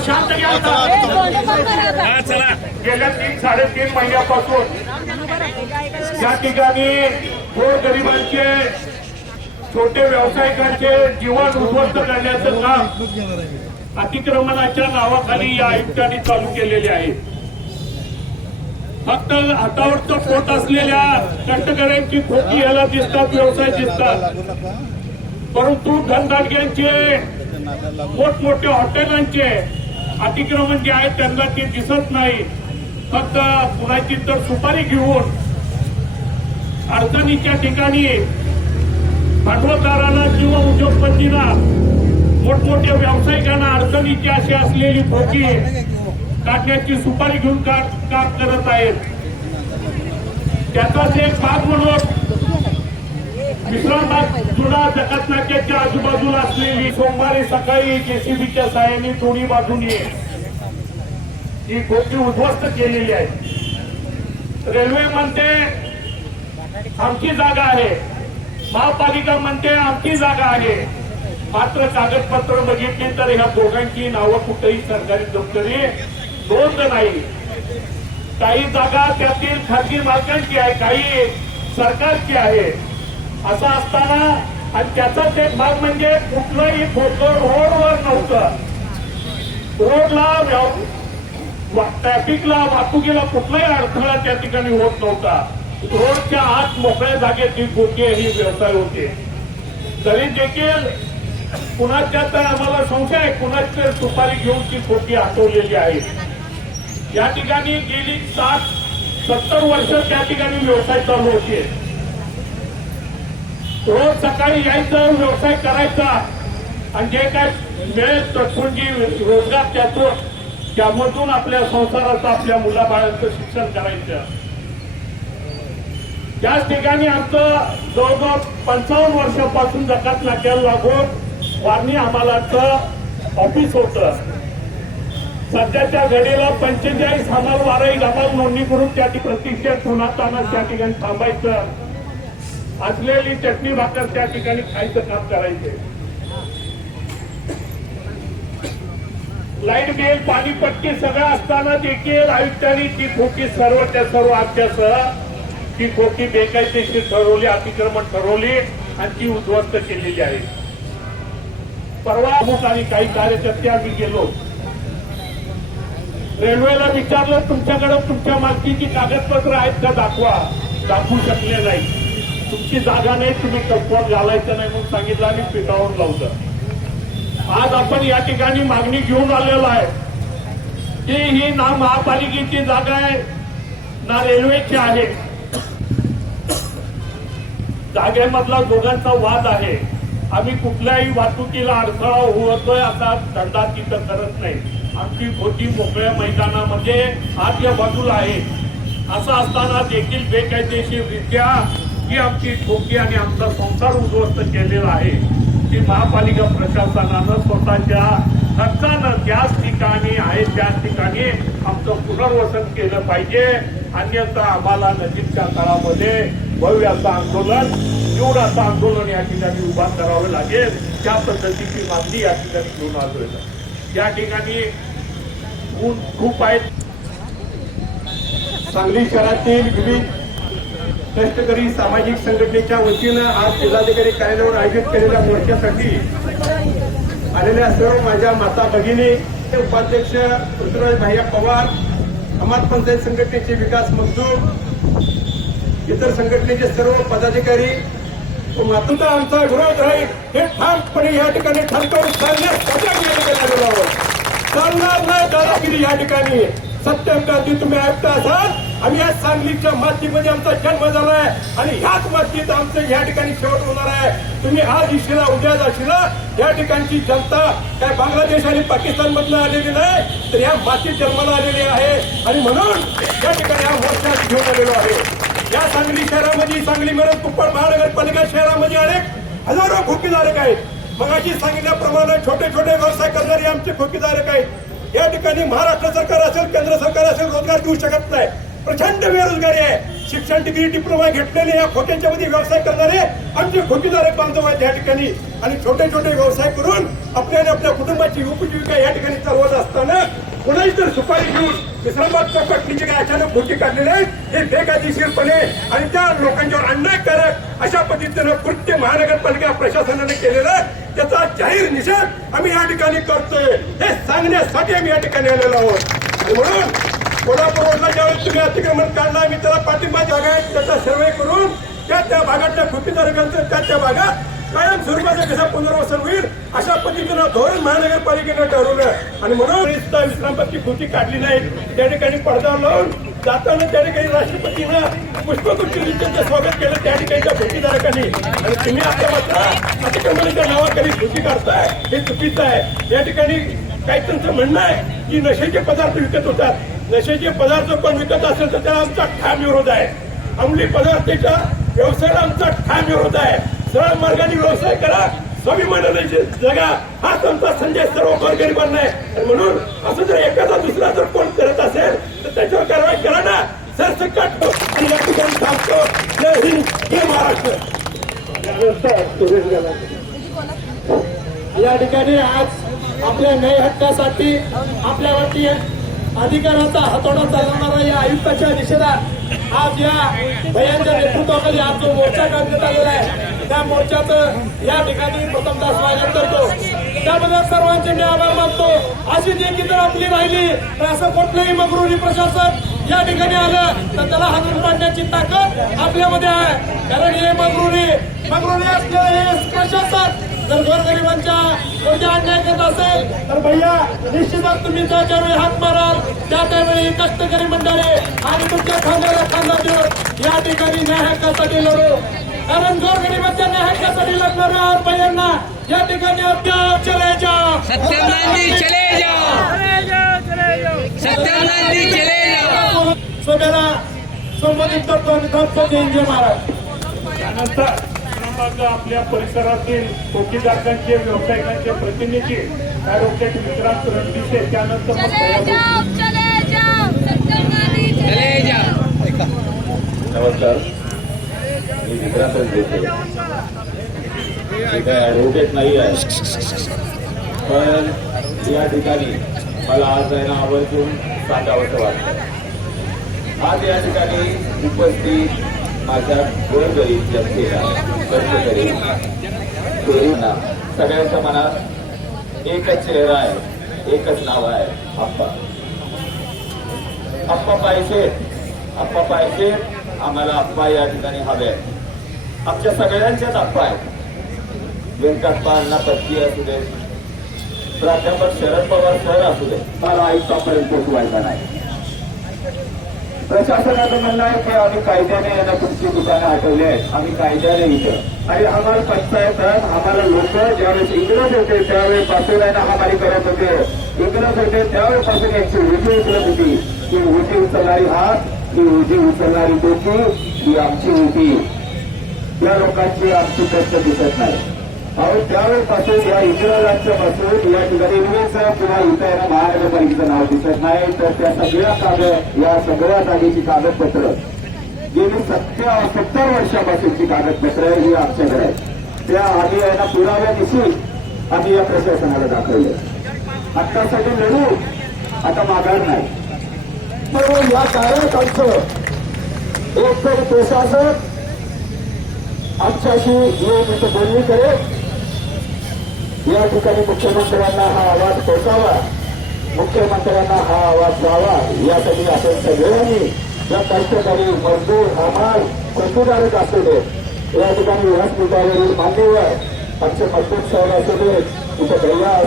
शांत घ्या. गेल्या 3-3.5 महिन्यापासून या ठिकाणी गोरगरिबांचे छोटे व्यावसायिकांचे जीवन उद्ध्वस्त करण्याचं काम अतिक्रमणाच्या नावाखाली या आयुक्तांनी चालू केलेले आहे. फक्त हातावरचं पोट असलेल्या कष्टकऱ्यांची खोकी याला दिसतात, व्यवसाय दिसतात, परंतु धनदाडग्यांचे मोठमोठ्या हॉटेलांचे अतिक्रमण जे आहे त्यांना ते दिसत नाही. फक्त कुणाची तर सुपारी घेऊन अडचणीच्या ठिकाणी भांडवलदाराला किंवा उद्योगपतींना मोठमोठ्या व्यावसायिकांना अडचणीची अशी असलेली खोकी काढण्याची सुपारी घेऊन काम करत आहेत. त्याचाच एक भाग म्हणून विश्रामबाग जुना जकात नाक्याच्या आजूबाजूला असलेली सोमवारी सकाळी जेसीबीच्या सहाय्याने दोन्ही बाजूने ही खोकी उद्ध्वस्त केलेली आहे. रेल्वे म्हणते आमची जागा आहे, महापालिका म्हणते आमची जागा आहे, मात्र कागदपत्र बघितली तर ह्या दोघांची नावं कुठेही सरकारी दप्तरी नोंद नाही. काही जागा त्यातील खासगी मालकांची आहे, काही सरकारची आहे. असं असताना आणि त्याचाच एक भाग म्हणजे कुठलंही खोकं रोडवर नव्हतं. रोडला ट्रॅफिकला वाहतुकीला कुठलाही अडथळा त्या ठिकाणी होत नव्हता. रोडच्या आत मोकळ्या जागेत ही खोकी ही व्यवसाय होते. तरी देखील कुणाच्या तर आम्हाला संशय आहे, कुणाची सुपारी घेऊन ती खोकी हटवलेली आहे. या ठिकाणी गेली 60-70 वर्ष त्या ठिकाणी व्यवसाय चालू होते. रोज सकाळी यायचं, व्यवसाय करायचा आणि जे काय मिळेल तत्पूर्वी रोजगार त्यामधून आपल्या संसाराचं, आपल्या मुलाबाळांचं शिक्षण करायचं. त्याच ठिकाणी आमचं जवळजवळ 55 वर्षापासून जकात नाक्याला लागून वारणी हमालाचं ऑफिस होतं. सध्याच्या घडीला 45 हमाल वाराई हमाल नोंदणी करून त्या प्रतीक्षेत उन्हाताना त्या ठिकाणी थांबायचं, असलेली चटणी भाकर त्या ठिकाणी खायचं काम करायचे. लाईट बिल, पाणीपट्टी सगळं असताना देखील आयुक्तांनी ती खोकी सर्व त्या सर्व आत्यासह ती खोकी बेकायदेशीर ठरवली, अतिक्रमण ठरवली आणि ती उद्ध्वस्त केलेली आहे. परवा अमुक आणि काही कार्यकर्ते आम्ही गेलो, रेल्वेला विचारलं तुमच्याकडे तुमच्या मालकीची कागदपत्र आहेत का, दाखवू शकले नाही. तुमची जागा नाही, तुम्ही कंपाऊंड घालायचं नाही म्हणून सांगितलं आणि पिटाळून लावलं. आज आपण या ठिकाणी मागणी घेऊन आलेलो आहे की ही ना महापालिकेची जागा आहे ना रेल्वेची आहे. जागेमधला दोघांचा वाद आहे. आम्ही कुठल्याही वाहतुकीला अडथळा होतोय असा धंदा तिथं करत नाही. आमची खोकी मोकळ्या मैदानामध्ये आत या बाजूला आहे. असं असताना देखील बेकायदेशीररित्या ही आमची खोकी आणि आमचा संसार उद्ध्वस्त केलेला आहे. ती महापालिका प्रशासनानं स्वतःच्या खर्चानं त्याच ठिकाणी आहे त्याच ठिकाणी आमचं पुनर्वसन केलं पाहिजे. अन्यथा आम्हाला नजीकच्या काळामध्ये भव्य असं आंदोलन, तीव्र असं आंदोलन या ठिकाणी उभा करावं लागेल. त्या पद्धतीची मागणी या ठिकाणी घेऊन आलोय. या ठिकाणी ऊन खूप आहेत. सांगली शहरातील विविध कष्टकरी सामाजिक संघटनेच्या वतीनं आज जिल्हाधिकारी कार्यालयावर आयोजित केलेल्या मोर्चासाठी आलेल्या सर्व माझ्या माता भगिनी, उपाध्यक्ष पृथ्वीराज भैया पवार, हमाद पंचायत संघटनेचे विकास मजदूर, इतर संघटनेचे सर्व पदाधिकारी, मातुता आमचा विरोध राहील हे ठामपणे या ठिकाणी ठणकावून चालणार नाही. दादागिरी या ठिकाणी सत्यम गांधी तुम्ही ऐकता असाल. आम्ही या सांगलीच्या मातीमध्ये आमचा जन्म झालाय आणि ह्याच मातीत आमचं या ठिकाणी शेवट होणार आहे. तुम्ही आज दिशेला उद्या जाशीला या ठिकाणची जनता काय बांगलादेश आणि पाकिस्तान मधनं आलेली नाही तर या मातीत जन्माला आलेली आहे आणि म्हणून या ठिकाणी हा मोर्चा घेऊन आलेलो आहे. या सांगली शहरामध्ये, सांगली मिरज कुप्पड महानगरपालिका शहरामध्ये अनेक हजारो खोकीधारक आहेत. मगाशी सांगितल्याप्रमाणे छोटे छोटे व्यवसाय करणारे आमचे खोकीधारक आहेत. या ठिकाणी महाराष्ट्र सरकार असेल, केंद्र सरकार असेल, रोजगार देऊ शकत नाही. प्रचंड बेरोजगारी आहे. शिक्षण, डिग्री, डिप्लोमा घेतलेले या खोक्यांच्या मध्ये व्यवसाय करणारे आमचे खोकीधारक बांधव आहेत. या ठिकाणी आणि छोटे छोटे व्यवसाय करून आपल्या आणि आपल्या कुटुंबाची उपजीविका या ठिकाणी चालवत असताना कोणाही जर सुपारी घेऊन विश्रामबाग चौकटणीचे काय अचानक खोटी काढलेले आहेत हे बेकायदेशीरपणे आणि त्या लोकांच्यावर अन्यायकारक अशा पद्धतीनं कृत्य महानगरपालिका प्रशासनाने केलेलं त्याचा जाहीर निषेध आम्ही या ठिकाणी करतोय हे सांगण्यासाठी आम्ही या ठिकाणी आलेलो आहोत. आणि म्हणून कोल्हापूर रोडला ज्यावेळेस तुम्ही अतिक्रमण काढला आम्ही त्याला पाठिंबा जागा आहे त्याचा सर्वे करून त्या भागातल्या ठोकेदारकांचं त्या भागात कायम स्वरूपाचं कसं पुनर्वसन होईल अशा पद्धतीनं धोरण महानगरपालिकेनं ठरवलं. आणि म्हणून विश्रामबागची कृती काढली नाही त्या ठिकाणी पडदा लावून जाताना त्या ठिकाणी राष्ट्रपतीनं पुष्पगुच्छ देऊन त्यांचं स्वागत केलं त्या ठिकाणच्या ठोकेदारकांनी. आणि तुम्ही आता मात्र अतिक्रमणाच्या नावाखाली कृती काढताय हे चुकीचं आहे. या ठिकाणी काही त्यांचं म्हणणं आहे की नशेचे पदार्थ विकत होतात. नशेचे पदार्थ पण विकत असेल तर त्याला आमचा ठाम विरोध आहे. अंमली पदार्थाच्या व्यवसायाला आमचा ठाम विरोध आहे. सरळ मार्गाने व्यवसाय करा स्वाभिमानाने जगा हाच आमचा संदेश सर्व गोरगरिबांना आहे. आणि म्हणून असं जर एखादा दुसरा जर कोण करत असेल तर त्याच्यावर कारवाई करा ना सरसकट. आणि या ठिकाणी थांबतो. जय हिंद जय महाराष्ट्र. या ठिकाणी आज आपल्या न्याय हक्कासाठी आपल्यावरती अधिकाराचा हातोडा चालवणारा या आयुक्ताच्या निषेधात आज या भयांच्या नेतृत्वाखाली आज जो मोर्चा काढण्यात आलेला आहे त्या मोर्चाचं या ठिकाणी प्रथमतः स्वागत करतो. त्याबद्दल सर्वांचे मी आभार मानतो. अशी देखील जर आपली राहिली तर असं कुठलंही मगरुरी प्रशासन या ठिकाणी आलं तर त्याला हाणून पाडण्याची ताकद आपल्यामध्ये आहे. कारण हे मगरुरी असलेलं हे प्रशासन जर गोरगरिबांच्या कोणत्या अन्याय करत असेल तर भैया निश्चितच तुम्ही ज्यावेळी हात माराल त्यावेळी कष्टकरी मंडळी आणि तुमच्या खांद्याला खांदा देऊन या ठिकाणी न्याय हक्कासाठी लढू. कारण गोरगरिबांच्या न्याय हक्कासाठी लढणाऱ्या भैयांना या ठिकाणी अद्याप चले जाओ सत्यम गांधी चले जाओ सत्यम गांधी चले जाओ सोन्याला संबोधित करतो आणि थांबतो. जय महाराज. त्यानंतर आपल्या परिसरातील ठोकेदारकांचे व्यावसायिकांचे प्रतिनिधी ॲडव्होकेट विक्रांत रणदिसे त्यानंतर चले जाओ. नमस्कार, मी विक्रांत रणदिसे. मी काय ॲडव्होकेट नाही आहे पण या ठिकाणी मला आज आहे ना आवर्जून सांगावंसं वाटतं. आज या ठिकाणी उपस्थित माझ्या गोरगरीब जनतेला कष्टकरी तरुणांना सगळ्यांच्या मनात एकच चेहरा आहे एकच नाव आहे आप्पा. आप्पा पाहिजे आम्हाला आप्पा या ठिकाणी हवे आहेत. आमच्या सगळ्यांच्याच आप्पा आहेत. व्यंकटप्पा अण्णा पत्की असू दे प्राध्यापक शरद पवार सर असू दे मला आयुक्तापर्यंत पोचवायचा नाही. प्रशासनाचं म्हणणं आहे की आम्ही कायद्याने यांना तुमची दुकानं हटवली आहेत. आम्ही कायद्याने इथं आणि आम्हाला पंचायतात आम्हाला लोक ज्यावेळेस इंग्रज होते त्यावेळेपासून आहे ना हमारी करत होते. इंग्रज होते त्यावेळेपासून यांची उजी उचलत होती. ही उजी उचलणारी हात ही उजी उचलणारी डोकी ही आमची होती. या लोकांची आमची कष्ट दिसत नाही. अहो त्यावेळेपासून या इंग्रजांच्या पासून या ठिकाणी किंवा इथं आहे ना महानगरपालिकेचं नाव दिसत नाही. तर त्या सगळ्या या सगळ्या जागेची कागदपत्र गेली 70 वर्षापासूनची कागदपत्र ही आमच्याकडे आहेत. त्या आम्ही आहे ना पुराव्यानिशी आम्ही या प्रशासनाला दाखवले. आत्तासाठी लढू आता माघार नाही. म्हणून या कार्यकाळचं एकतर प्रशासन आमच्याशी येऊन इथं बोलणी करेल. या ठिकाणी मुख्यमंत्र्यांना हा आवाज पोहोचावा मुख्यमंत्र्यांना हा आवाज जावा यासाठी आपण सगळ्यांनी या कष्टकरी मजदूर हमाल कर्जदारच असू दे या ठिकाणी व्यासपीठावरील मान्यवर आमचे मजबूत साहेब असू दे इथं भैया